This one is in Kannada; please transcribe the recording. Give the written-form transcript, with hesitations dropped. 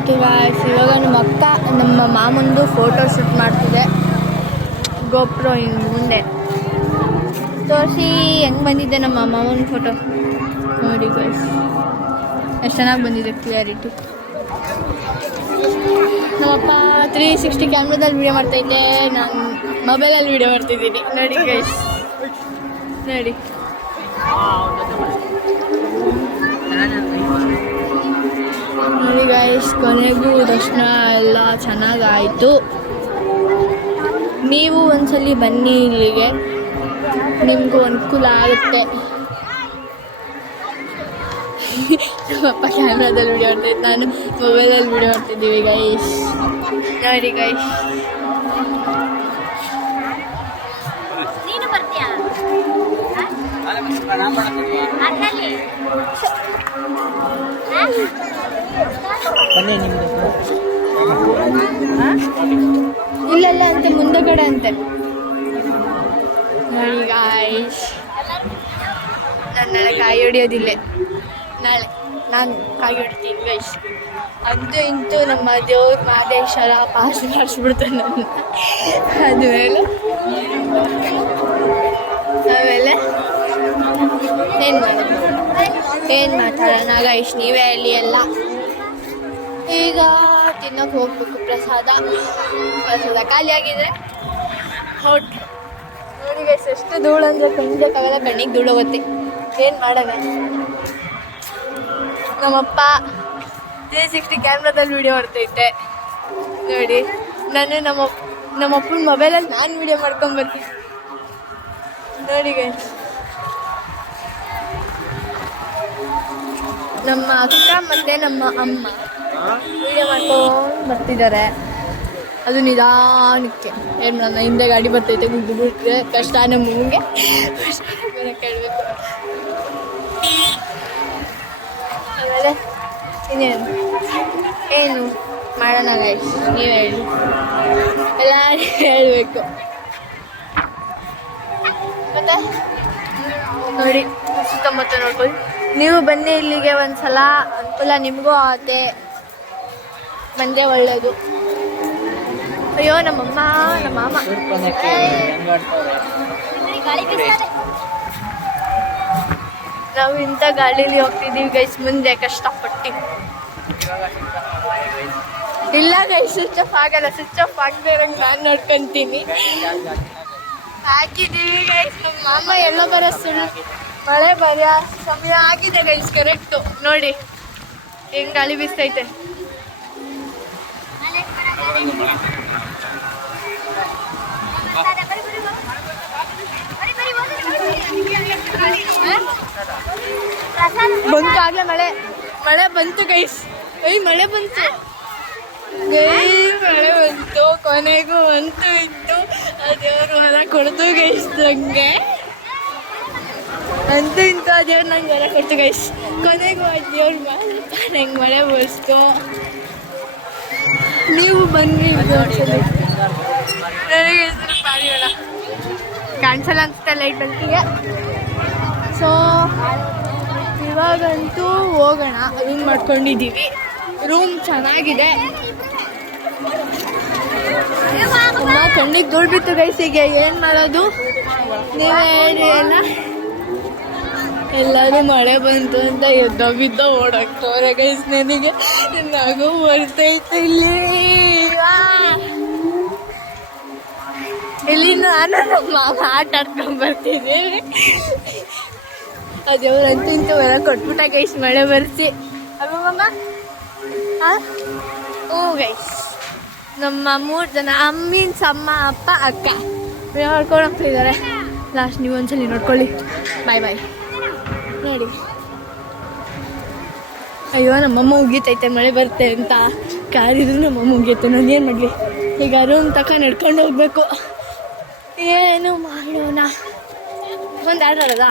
ಆಯಿತು ಗಾಯ್ಸ್. ಇವಾಗ ನಮ್ಮ ಮಾಮಂದು ಫೋಟೋ ಶೂಟ್ ಮಾಡ್ತಿದೆ. ಗೋಪ್ರೋ ಇನ್ನು ಮುಂದೆ ತೋರಿಸಿ ಹೆಂಗೆ ಬಂದಿದೆ ನಮ್ಮ ಮಾಮನ ಫೋಟೋ ನೋಡಿ ಗಾಯ್ಸ್. ಎಷ್ಟು ಚೆನ್ನಾಗಿ ಬಂದಿದೆ ಕ್ಲಿಯರಿಟಿ. ನಮ್ಮಪ್ಪ 360 ಕ್ಯಾಮ್ರಾದಲ್ಲಿ ವೀಡಿಯೋ ಮಾಡ್ತೈತೆ, ನಾನು ಮೊಬೈಲಲ್ಲಿ ವೀಡಿಯೋ ಮಾಡ್ತಿದ್ದೀನಿ ನೋಡಿ ಗೈಸ್. ನೋಡಿ ನೋಡಿ ಗೈಸ್, ಕೊನೆಗೂ ದರ್ಶನ ಎಲ್ಲ ಚೆನ್ನಾಗಾಯಿತು. ನೀವು ಒಂದ್ಸಲಿ ಬನ್ನಿ ಇಲ್ಲಿಗೆ, ನಿಮಗೂ ಅನುಕೂಲ ಆಗುತ್ತೆ. ನಮ್ಮಪ್ಪ ಕ್ಯಾಮ್ರಾದಲ್ಲಿ ವೀಡಿಯೋ ಮಾಡ್ತಾಯಿದ್ದು, ನಾನು ಮೊಬೈಲಲ್ಲಿ ವೀಡಿಯೋ ಮಾಡ್ತಿದ್ದೀವಿ ಗೈಸ್. ನೋಡಿ ಗೈಸ್, ಇಲ್ಲೆಲ್ಲ ಅಂತೆ ಮುಂದಗಡೆ ಅಂತೆ. ನೋಡಿ ಗಾಯ್ಸ್, ನಾನು ನಾಳೆ ಕಾಯಿ ಹೊಡಿಯೋದಿಲ್ಲ. ನಾಳೆ ನಾನು ಕಾಯಿ ಹೊಡಿತೀನಿ ಗೈಸ್. ಅಂತೂ ಇಂತೂ ನಮ್ಮ ದೇವ್ರ ಮಹದೇಶ್ವರ ಪಾಸ್ ಮಾಡಿಸ್ಬಿಡ್ತಾನೆ ನನ್ನ. ಆಮೇಲೆ ಏನು ಮಾತಾಡೋಣ ಗೈಸ್, ನೀವೇ ಹೇಳಿ ಎಲ್ಲ. ಈಗ ತಿನ್ನೋಕೆ ಹೋಗ್ಬೇಕು. ಪ್ರಸಾದ ಖಾಲಿಯಾಗಿದೆ. ನೋಡಿ ಗೈಸ್, ಎಷ್ಟು ಧೂಳು ಅಂದರೆ ಕಣ್ಣಿಗೆ ಕಣ್ಣಿಗೆ ಧೂಳು ಹೋಗುತ್ತೆ. ಏನು ಮಾಡೋಣ. ನಮ್ಮಪ್ಪ 360 ಕ್ಯಾಮ್ರಾದಲ್ಲಿ ವೀಡಿಯೋ ಮಾಡ್ತೈತೆ ನೋಡಿ. ನಾನು ನಮ್ಮಪ್ಪನ ಮೊಬೈಲಲ್ಲಿ ನಾನು ವೀಡಿಯೋ ಮಾಡ್ಕೊಂಬರ್ತೀನಿ ನೋಡಿ ಗೈಸ್. ನಮ್ಮ ಅಕ್ಕ ಮತ್ತು ನಮ್ಮ ಅಮ್ಮ ವೀಡಿಯೋ ಮಾಡ್ಕೊಂಡು ಬರ್ತಿದ್ದಾರೆ. ಅದು ನಿಧಾನಕ್ಕೆ. ಏನು ಮಾಡೋಣ, ಹಿಂದೆ ಗಾಡಿ ಬರ್ತೈತೆ, ಗುದ್ದು ಬಿಟ್ಟರೆ ಕಷ್ಟ ನಮಗೆ ಕೇಳಬೇಕು. ಆಮೇಲೆ ಇನ್ನೇನು ಏನು ಮಾಡೋಣ ಗೈಸ್, ನೀವು ಹೇಳಿ, ಎಲ್ಲ ಹೇಳಬೇಕು. ಮತ್ತು ನೋಡಿ ಸುತ್ತಮುತ್ತ ನೋಡ್ಕೊಳ್ಳಿ. ನೀವು ಬನ್ನಿ ಇಲ್ಲಿಗೆ ಒಂದ್ಸಲ, ಅನುಕೂಲ ನಿಮಗೂ ಆಗುತ್ತೆ, ಬಂದೇ ಒಳ್ಳೆಯದು. ಅಯ್ಯೋ ನಮ್ಮಮ್ಮ ನಮ್ಮ ಮಾಮ ನಾವು ಇಂಥ ಗಾಡೀಲಿ ಹೋಗ್ತಿದ್ದೀವಿ ಗೈಸ್. ಮುಂದೆ ಕಷ್ಟಪಟ್ಟು ಇಲ್ಲ ಗೈಸ್, ಸ್ವಿಚ್ ಆಫ್ ಆಗಲ್ಲ. ಸ್ವಿಚ್ ಆಫ್ ಆಗದೆ ನಾನು ನೋಡ್ಕೊಂತೀನಿ. ಹಾಕಿದ್ದೀವಿ ಗೈಸ್. ನಮ್ಮ ಮಾಮ ಎಲ್ಲ ಬರೋ ಮಳೆ ಬರೆಯೋ ಸಮಯ ಆಗಿದೆ ಗೈಸ್. ಕರೆಕ್ಟು ನೋಡಿ ಹೆಂಗೆ ಗಾಳಿ ಬೀಸ್ತೈತೆ. ಬಂತು ಆಗ್ಲೇ ಮಳೆ ಬಂತು ಗೈಸ್. ಮಳೆ ಬಂತು ಮಳೆ ಬಂತು, ಕೊನೆಗೂ ಬಂತು ಇತ್ತು. ಅದೇವ್ರು ಹೊರ ಕೊಡ್ತು ಗೈಸ್ ನಂಗೆ. ಅಂತೂ ಇಂತೂ ಅದೇವ್ರು ನಂಗೆ ಹೊರ ಕೊಡ್ತು ಗೈಸ್. ಕೊನೆಗೂ ಅದೇವ್ರು ನಂಗೆ ಮಳೆ ಬರ್ಸ್ತು. ನೀವು ಬನ್ನಿ. ನನಗೆ ಕಾಣಿಸಲ್ಲ ಅನ್ಸುತ್ತೆ ಲೈಟ್ ಬಂತಿಗೆ. ಸೊ ಇವಾಗಂತೂ ಹೋಗೋಣ. ರೂಮ್ ಮಾಡ್ಕೊಂಡಿದ್ದೀವಿ. ರೂಮ್ ಚೆನ್ನಾಗಿದೆ. ತುಂಬ ಕಣ್ಣಿಗೆ ಧೂಳು ಬಿತ್ತು ಗೈಸಿಗೆ. ಏನು ಮಾಡೋದು ನೀವೇ ಹೇಳಿ ಎಲ್ಲ. ಎಲ್ಲರೂ ಮಳೆ ಬಂತು ಅಂತ ಎದ್ದ ಓಡಾಕ್ತವ್ರೆ ಗೈಸ್. ನನಗೆ ನಗು ಬರ್ತೈತೆ ಇಲ್ಲಿ ನಾನು ನಮ್ಮ ಮಾಮ ಆಟ ಆಡ್ಕೊಂಡ್ಬರ್ತೀನಿ. ಅದೇವ್ರಂತೂ ಇಂತೂ ಹೊರ ಕೊಟ್ಬಿಟ್ಟ ಗೈಸ್, ಮಳೆ ಬರ್ಸಿ ಅಲ್ವ ಮಮ್ಮ? ಹಾಂ ಹ್ಞೂ ಗೈಸ್. ನಮ್ಮ 3 ಜನ ಮೀನ್ಸ್ ಅಮ್ಮ, ಅಪ್ಪ, ಅಕ್ಕ ನೋಡ್ಕೊಂಡು ಹೋಗ್ತಿದ್ದಾರೆ. ಲಾಸ್ಟ್ ನೀವು ಒಂದ್ಸಲಿ ನೋಡ್ಕೊಳ್ಳಿ. ಬಾಯ್ ನೋಡಿ. ಅಯ್ಯೋ ನಮ್ಮಮ್ಮ ಮುಗೀತೈತೆ ಮಳೆ ಬರುತ್ತೆ ಅಂತ ಕಾರಿದ್ರು ನಮ್ಮಮ್ಮ ಮುಗೀತು. ನಾನು ಏನು ಮಾಡಲಿ ಈಗ? ರೂಮ್ ತಕ ನಡ್ಕೊಂಡು ಹೋಗ್ಬೇಕು. ಏನು ಮಾಡೋಣ? ಒಂದು ಆಟ ಆಡೋದಾ?